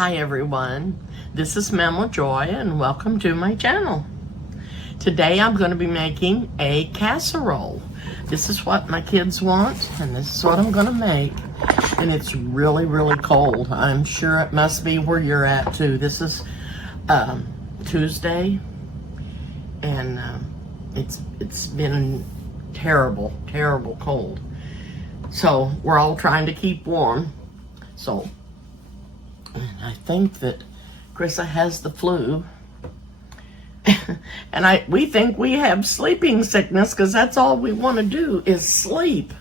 Hi everyone, this is Mama Joy and welcome to my channel. Today I'm going to be making a casserole. This is what my kids want and this is what I'm going to make. And it's really, really cold. I'm sure it must be where you're at too. This is Tuesday and it's been terrible, terrible cold. So we're all trying to keep warm. So I think that Chrissa has the flu. And we think we have sleeping sickness because that's all we want to do is sleep.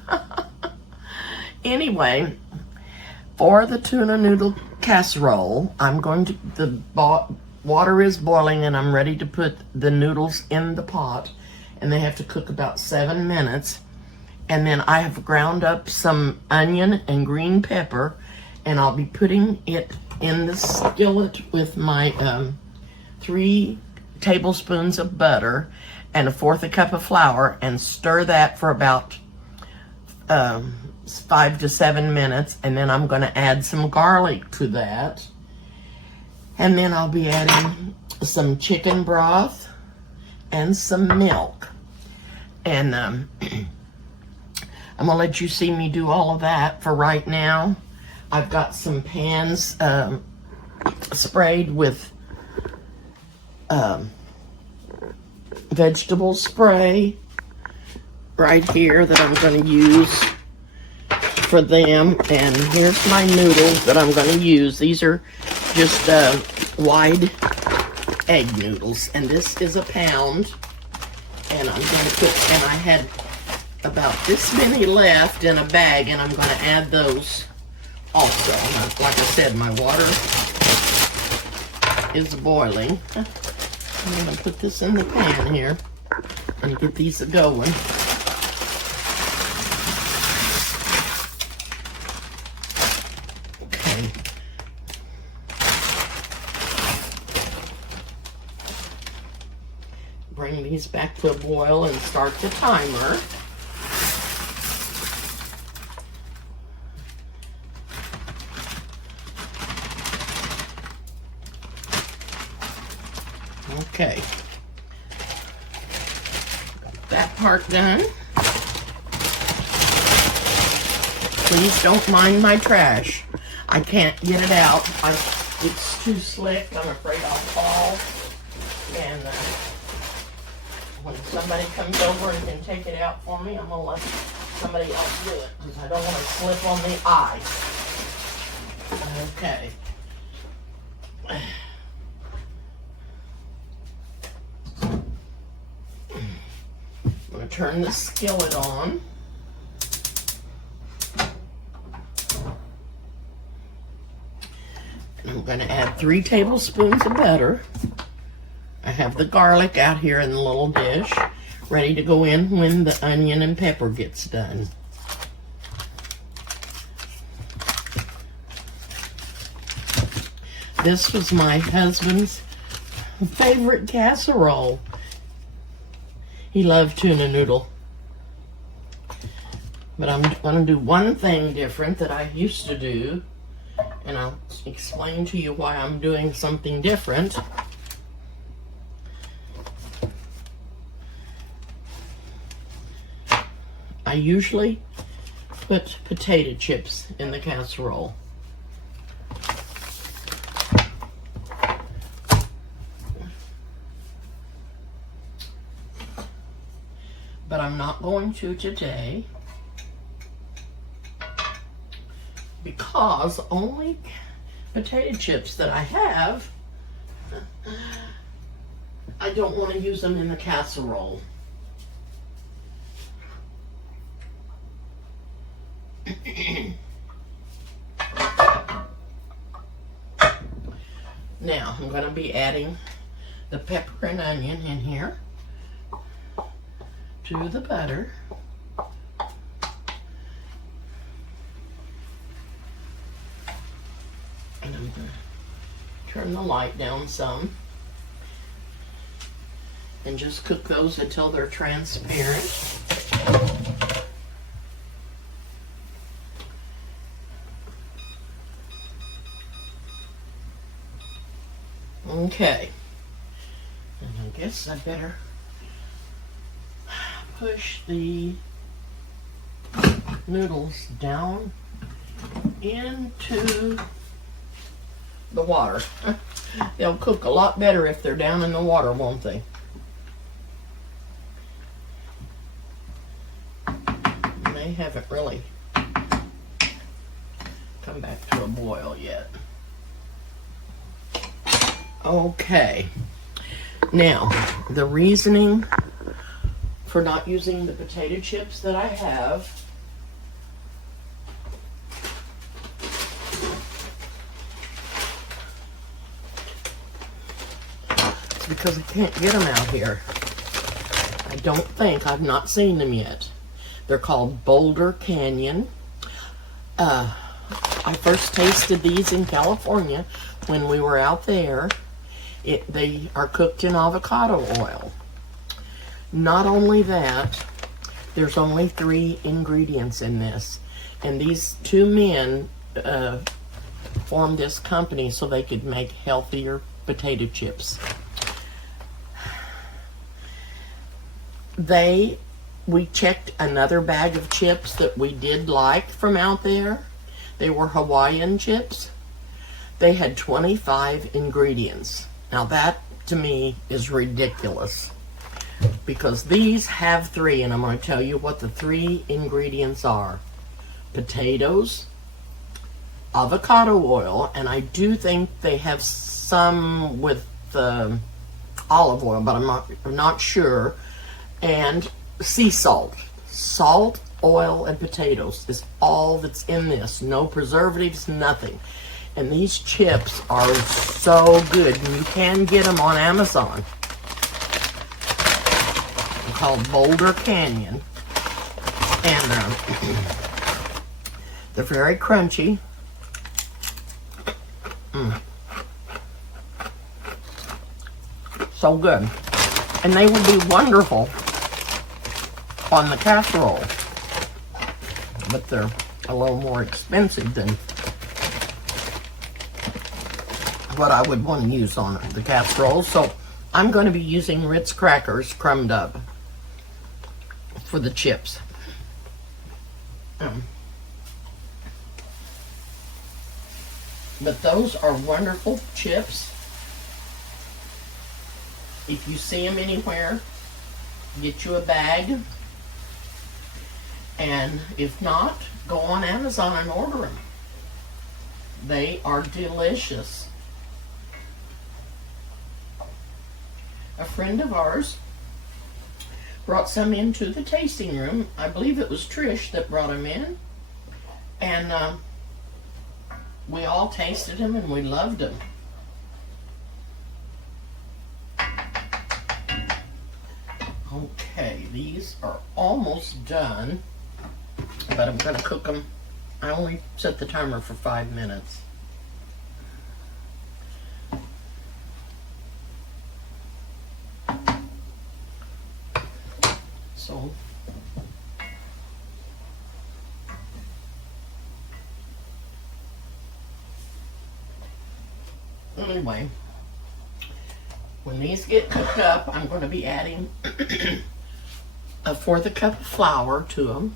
Anyway, for the tuna noodle casserole, the water is boiling and I'm ready to put the noodles in the pot. And they have to cook about 7 minutes. And then I have ground up some onion and green pepper, and I'll be putting it in the skillet with my 3 tablespoons of butter and 1/4 cup of flour, and stir that for about 5 to 7 minutes. And then I'm going to add some garlic to that. And then I'll be adding some chicken broth and some milk. And I'm gonna let you see me do all of that for right now. I've got some pans sprayed with vegetable spray right here that I'm gonna use for them. And here's my noodles that I'm gonna use. These are just wide egg noodles, and this is a pound. And I'm gonna put, and I had about this many left in a bag, and I'm going to add those also. Like I said, my water is boiling. I'm going to put this in the pan here and get these going. Okay. Bring these back to a boil and start the timer. Okay, got that part done. Please don't mind my trash. I can't get it out. It's too slick. I'm afraid I'll fall. And when somebody comes over and can take it out for me, I'm going to let somebody else do it because I don't want to slip on the ice. Okay. I'm going to turn the skillet on. And I'm going to add 3 tablespoons of butter. I have the garlic out here in the little dish, ready to go in when the onion and pepper gets done. This was my husband's favorite casserole. He loved tuna noodle. But I'm going to do one thing different that I used to do, and I'll explain to you why I'm doing something different. I usually put potato chips in the casserole. But I'm not going to today because only potato chips that I have, I don't want to use them in the casserole. Now I'm going to be adding the pepper and onion in here to the butter. And I'm going to turn the light down some and just cook those until they're transparent. Okay. And I guess I better push the noodles down into the water. They'll cook a lot better if they're down in the water, won't they? They haven't really come back to a boil yet. Okay. Now, the reasoning for not using the potato chips that I have is because I can't get them out here. I don't think, I've not seen them yet. They're called Boulder Canyon. I first tasted these in California when we were out there. They are cooked in avocado oil. Not only that, there's only 3 ingredients in this. And these 2 men formed this company so they could make healthier potato chips. We checked another bag of chips that we did like from out there. They were Hawaiian chips. They had 25 ingredients. Now that, to me, is ridiculous. Because these have 3, and I'm going to tell you what the 3 ingredients are. Potatoes, avocado oil, and I do think they have some with olive oil, but I'm not sure. And sea salt. Salt, oil, and potatoes is all that's in this. No preservatives, nothing. And these chips are so good. And you can get them on Amazon. They're called Boulder Canyon. And they're very crunchy. So good. And they would be wonderful on the casserole, but they're a little more expensive than what I would want to use on the casserole. So I'm going to be using Ritz crackers crumbed up for the chips. But those are wonderful chips. If you see them anywhere, get you a bag. And if not, go on Amazon and order them. They are delicious. A friend of ours brought some into the tasting room. I believe it was Trish that brought them in. And we all tasted them and we loved them. Okay, these are almost done. But I'm going to cook them. I only set the timer for 5 minutes. So, anyway, when these get cooked up, I'm going to be adding a 1/4 cup of flour to them.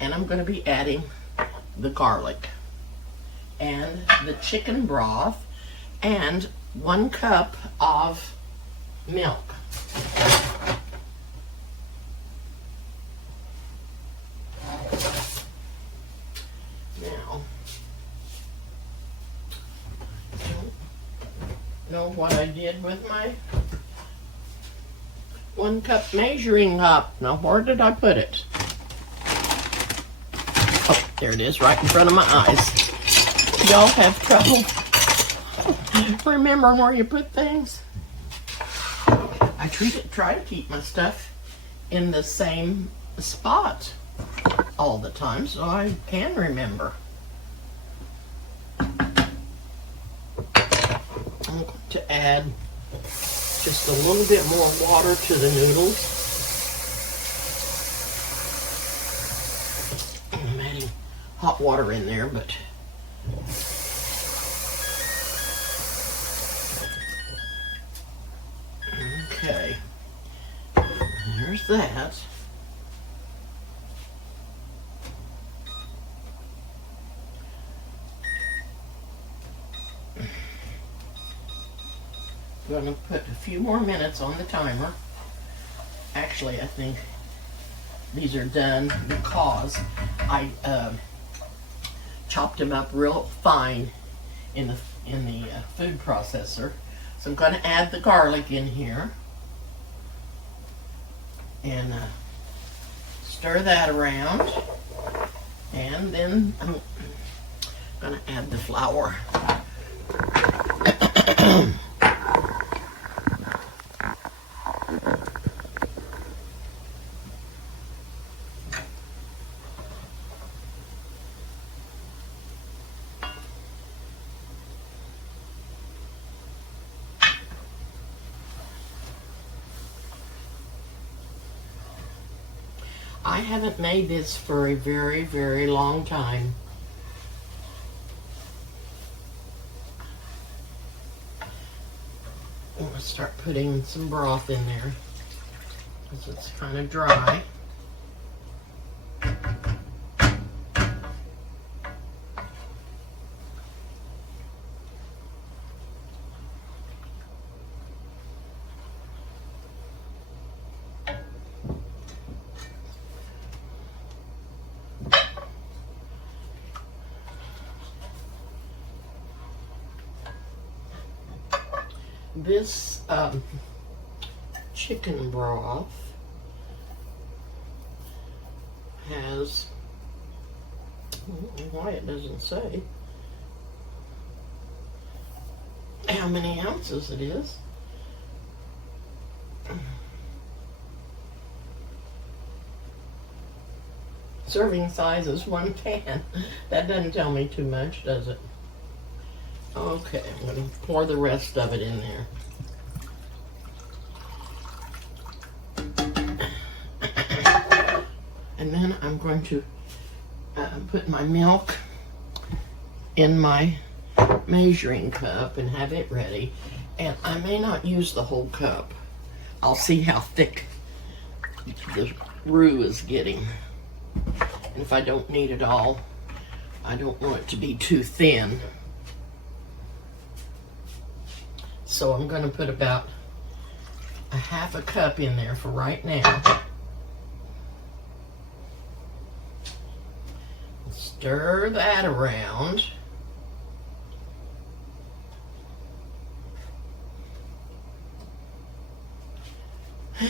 And I'm going to be adding the garlic and the chicken broth and 1 cup of milk. Now, I don't know what I did with my 1 cup measuring cup. Now, where did I put it? Oh, there it is, right in front of my eyes. Y'all have trouble remembering where you put things? I try to keep my stuff in the same spot all the time so I can remember. I'm going to add just a little bit more water to the noodles. I'm adding hot water in there, but there's that. I'm going to put a few more minutes on the timer. Actually, I think these are done because I chopped them up real fine in the food processor. So I'm going to add the garlic in here and stir that around, and then I'm going to add the flour. I haven't made this for a very, very long time. I'm going to start putting some broth in there because it's kind of dry. This chicken broth has, I don't know why it doesn't say how many ounces it is. Serving size is 1 pan. That doesn't tell me too much, does it? Okay, I'm going to pour the rest of it in there. And then I'm going to put my milk in my measuring cup and have it ready. And I may not use the whole cup. I'll see how thick the roux is getting. And if I don't need it all, I don't want it to be too thin. So I'm going to put about a half a cup in there for right now. Stir that around.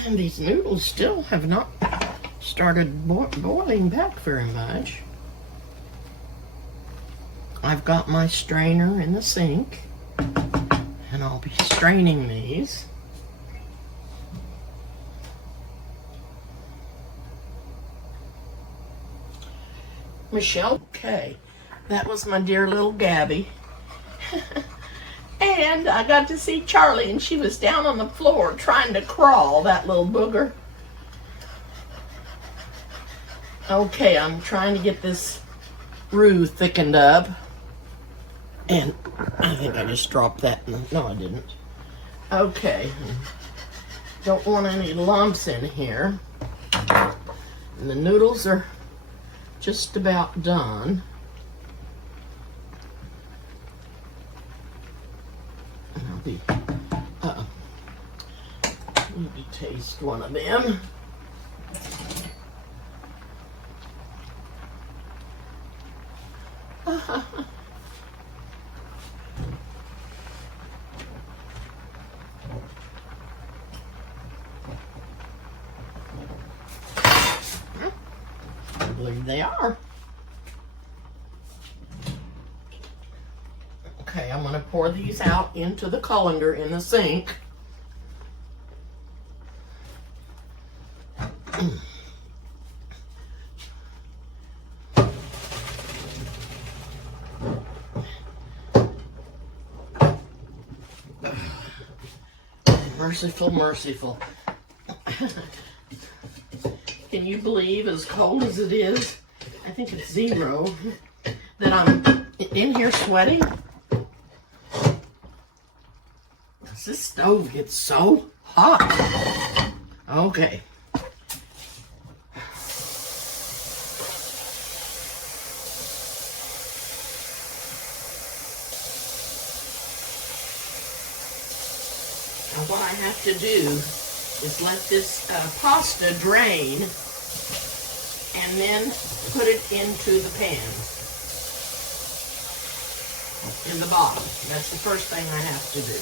And these noodles still have not started boiling back very much. I've got my strainer in the sink, and I'll be straining these. Michelle, okay, that was my dear little Gabby. And I got to see Charlie, and she was down on the floor trying to crawl, that little booger. Okay, I'm trying to get this roux thickened up. And I think I just dropped that. No, I didn't. Okay. Don't want any lumps in here. And the noodles are just about done. And I'll be, need to taste one of them. I believe they are. Okay, I'm going to pour these out into the colander in the sink. Merciful, merciful. Can you believe, as cold as it is, I think it's 0, that I'm in here sweating? This stove gets so hot. Okay. Now what I have to do is let this pasta drain and then put it into the pan in the bottom. That's the first thing I have to do.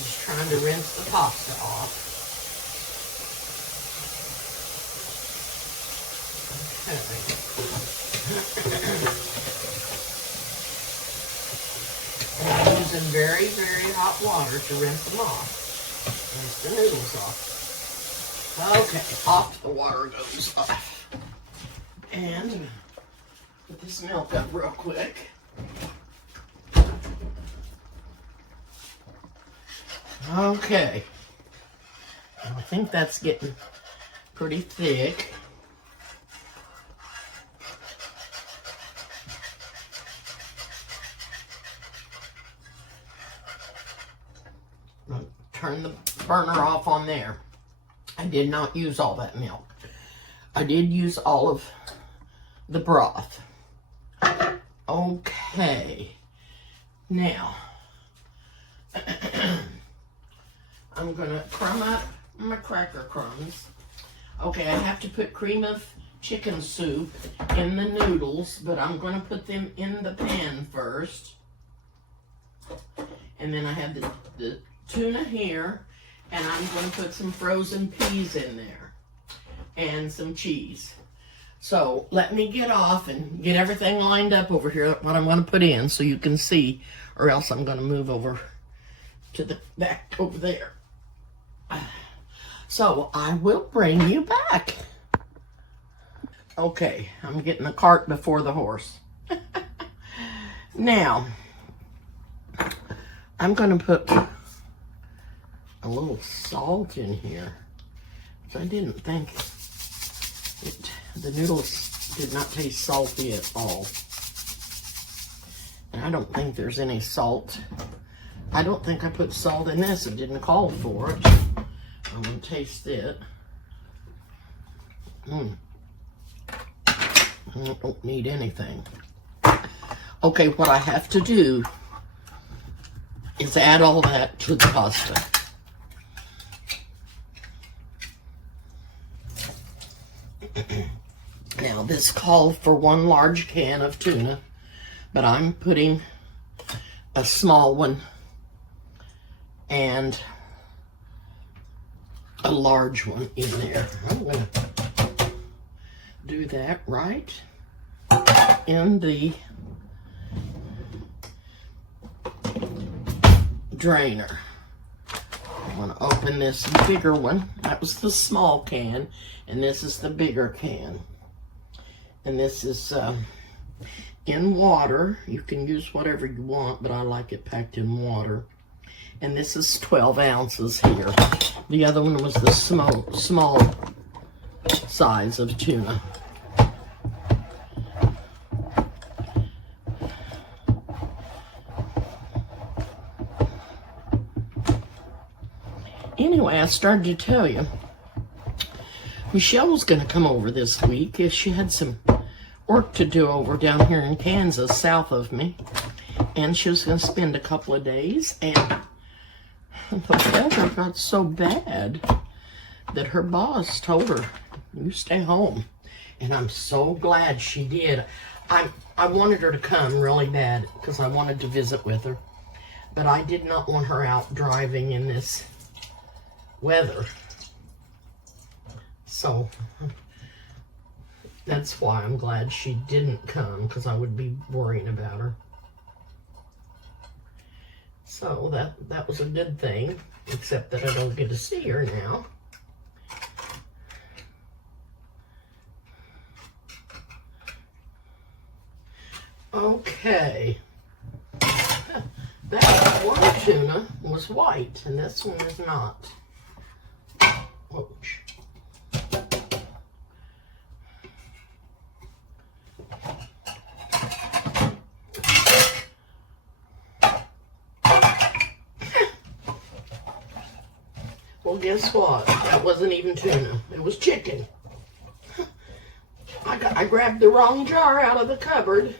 Just trying to rinse the pasta off. I'm using very, very hot water to rinse them off. Rinse the noodles off. Okay, off the water goes off. And put this milk up real quick. Okay. I think that's getting pretty thick. Turn the burner off on there. I did not use all that milk. I did use all of the broth. Okay. Now, I'm going to crumb up my cracker crumbs. Okay, I have to put cream of chicken soup in the noodles, but I'm going to put them in the pan first. And then I have the tuna here, and I'm going to put some frozen peas in there and some cheese. So let me get off and get everything lined up over here, what I'm going to put in, so you can see, or else I'm going to move over to the back over there. So I will bring you back. Okay, I'm getting the cart before the horse. Now, I'm going to put a little salt in here. I didn't think the noodles did not taste salty at all. And I don't think there's any salt. I don't think I put salt in this. It didn't call for it. I'm going to taste it. I don't need anything. Okay, what I have to do is add all that to the pasta. Now, this called for 1 large can of tuna, but I'm putting a small one and a large one in there. I'm going to do that right in the drainer. I'm going to open this bigger one. That was the small can, and this is the bigger can. And this is in water. You can use whatever you want, but I like it packed in water. And this is 12 ounces here. The other one was the small size of tuna. Anyway, I started to tell you, Michelle was going to come over this week if she had some work to do over down here in Kansas, south of me. And she was going to spend a couple of days. And the weather got so bad that her boss told her, you stay home. And I'm so glad she did. I wanted her to come really bad because I wanted to visit with her. But I did not want her out driving in this weather. So that's why I'm glad she didn't come, because I would be worrying about her. So that was a good thing, except that I don't get to see her now. Okay. That one tuna was white, and this one is not. Ouch. Well, guess what? That wasn't even tuna. It was chicken. I grabbed the wrong jar out of the cupboard.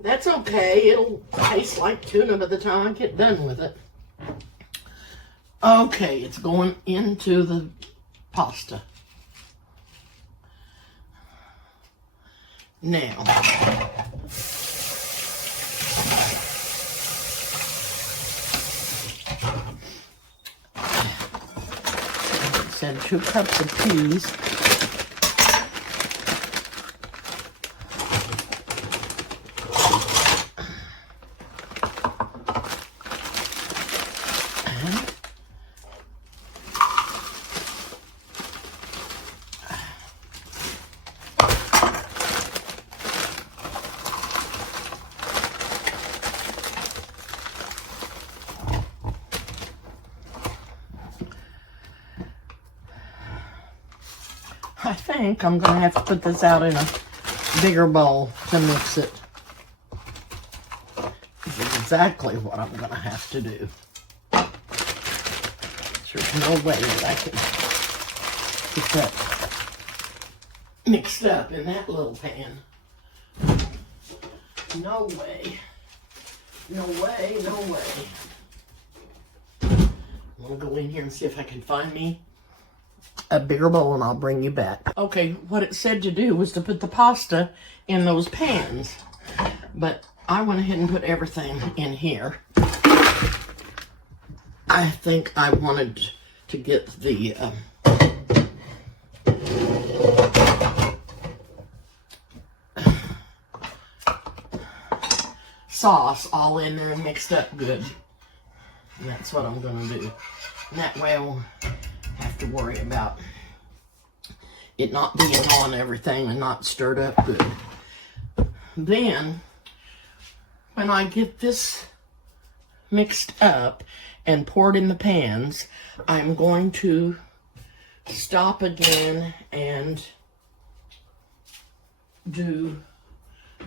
That's okay. It'll taste like tuna by the time I get done with it. Okay, it's going into the pasta. Now, add 2 cups of peas. I think I'm going to have to put this out in a bigger bowl to mix it. That's exactly what I'm going to have to do. There's no way that I can get that mixed up in that little pan. No way. No way, no way. I'm going to go in here and see if I can find me a bigger bowl, and I'll bring you back. Okay, what it said to do was to put the pasta in those pans, but I went ahead and put everything in here. I think I wanted to get the sauce all in there and mixed up good. And that's what I'm going to do. And that way I won't have to worry about it not being on everything and not stirred up good. Then, when I get this mixed up and poured in the pans, I'm going to stop again and do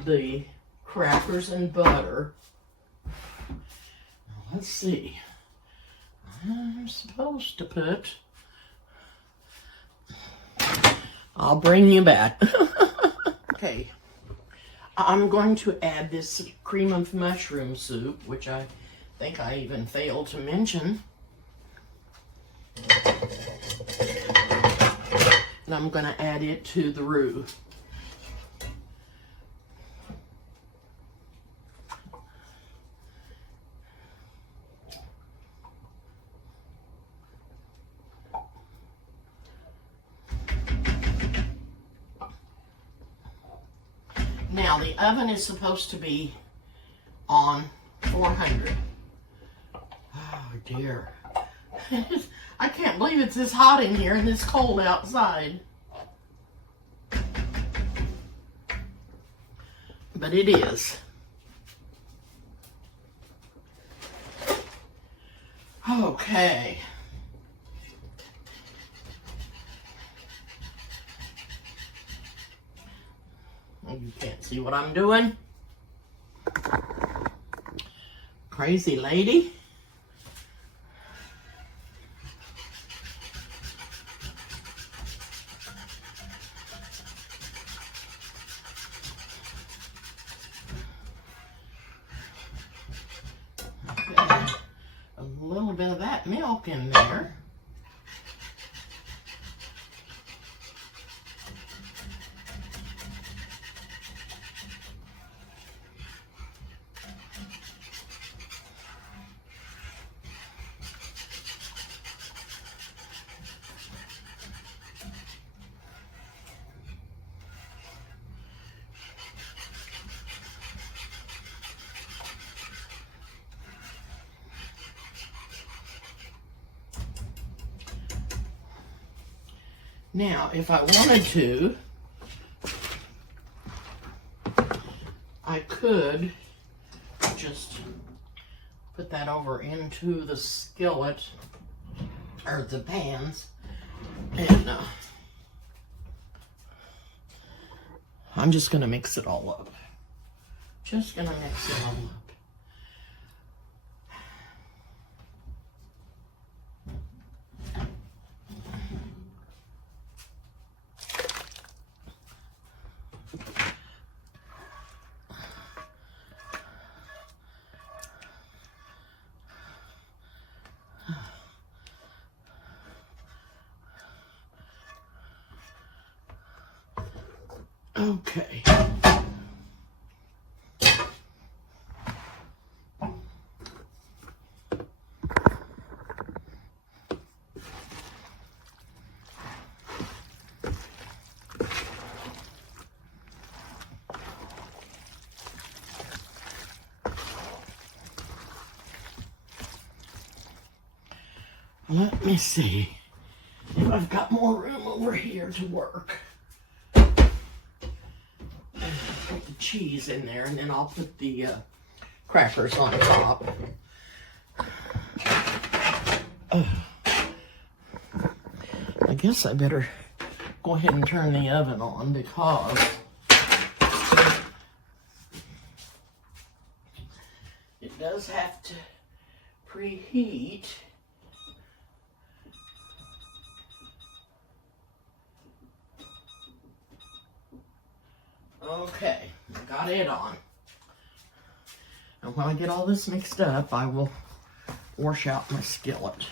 the crackers and butter. Let's see. I'm supposed to put... I'll bring you back. Okay. I'm going to add this cream of mushroom soup, which I think I even failed to mention. And I'm going to add it to the roux. Now, the oven is supposed to be on 400. Oh, dear. I can't believe it's this hot in here and this cold outside. But it is. Okay. You can't see what I'm doing. Crazy lady. Okay. A little bit of that milk in there. Now, if I wanted to, I could just put that over into the skillet, or the pans, and I'm just going to mix it all up. Just going to mix it all up. Okay. Let me see if I've got more room over here to work. Put the cheese in there, and then I'll put the crackers on top. I guess I better go ahead and turn the oven on because it does have to preheat. Okay, I got it on. And when I get all this mixed up, I will wash out my skillet.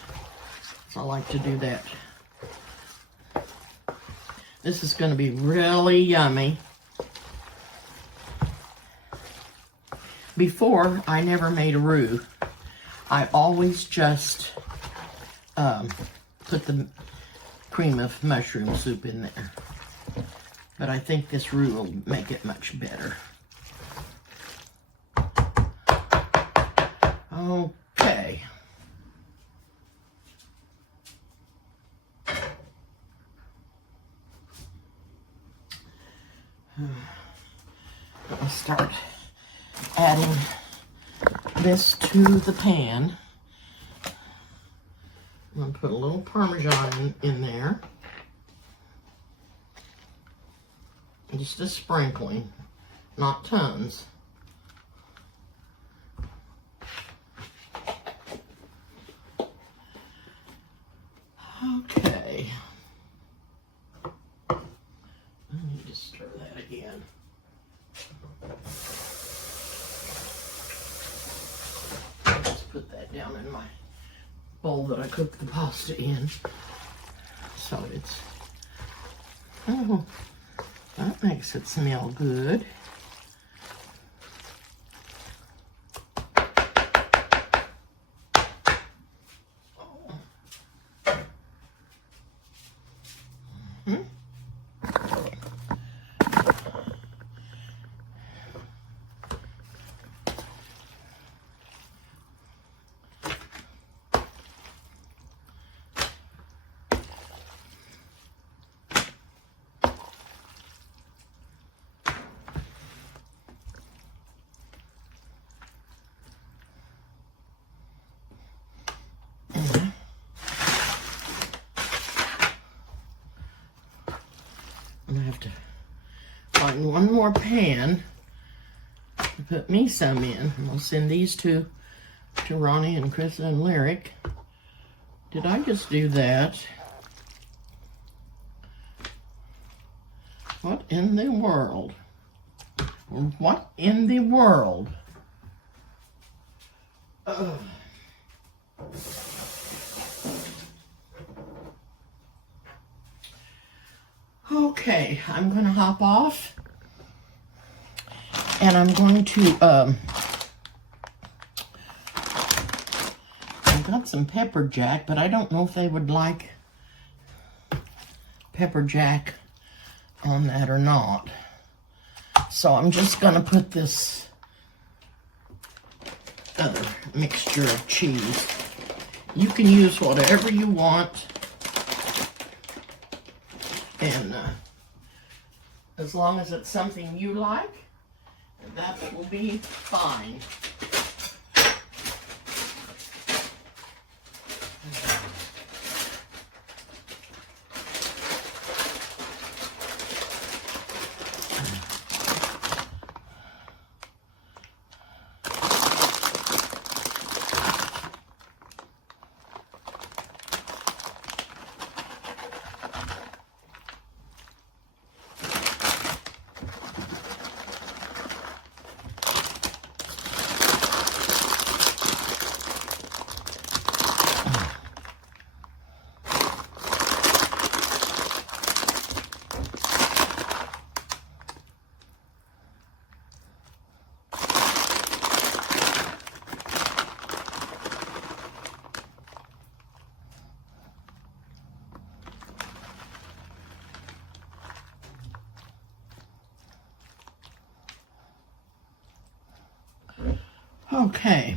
So I like to do that. This is going to be really yummy. Before, I never made a roux. I always just put the cream of mushroom soup in there. But I think this roux will make it much better. Okay. I'll start adding this to the pan. I'm going to put a little Parmesan in there. Just a sprinkling, not tons. Okay. I need to stir that again. Just put that down in my bowl that I cooked the pasta in. So it's, oh, that makes it smell good. I'm gonna have to find one more pan to put me some in. And I'll send these to Ronnie and Chris and Lyric. Did I just do that? What in the world? What in the world? Ugh. Okay, I'm going to hop off, and I'm going to, I've got some pepper jack, but I don't know if they would like pepper jack on that or not. So I'm just going to put this other mixture of cheese. You can use whatever you want. And as long as it's something you like, that will be fine. Okay.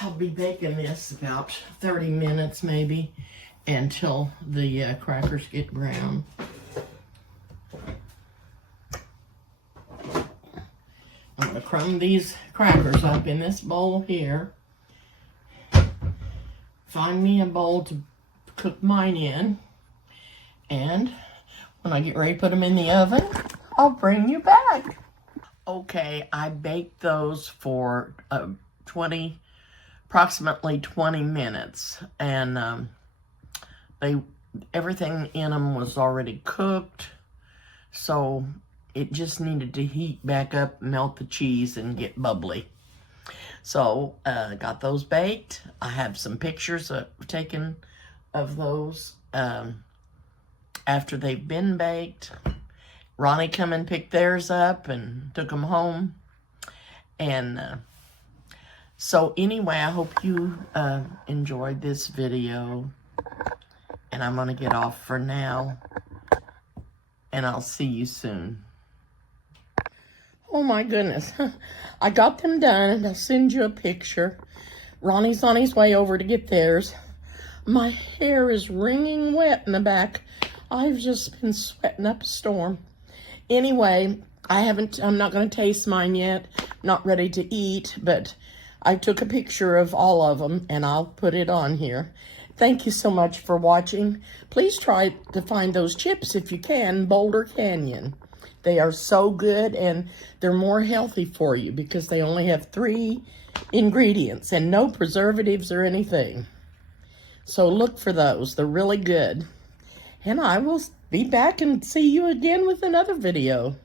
I'll be baking this about 30 minutes maybe until the crackers get brown. I'm going to crumb these crackers up in this bowl here. Find me a bowl to cook mine in. And when I get ready to put them in the oven, I'll bring you back. Okay, I baked those for approximately 20 minutes. And everything in them was already cooked. So it just needed to heat back up, melt the cheese, and get bubbly. So, got those baked. I have some pictures taken of those after they've been baked. Ronnie come and picked theirs up and took them home. And so anyway, I hope you enjoyed this video. And I'm going to get off for now. And I'll see you soon. Oh my goodness. I got them done and I'll send you a picture. Ronnie's on his way over to get theirs. My hair is wringing wet in the back. I've just been sweating up a storm. Anyway, I'm not going to taste mine yet. Not ready to eat, but I took a picture of all of them and I'll put it on here. Thank you so much for watching. Please try to find those chips if you can, Boulder Canyon. They are so good and they're more healthy for you because they only have 3 ingredients and no preservatives or anything. So look for those. They're really good. And I will be back and see you again with another video.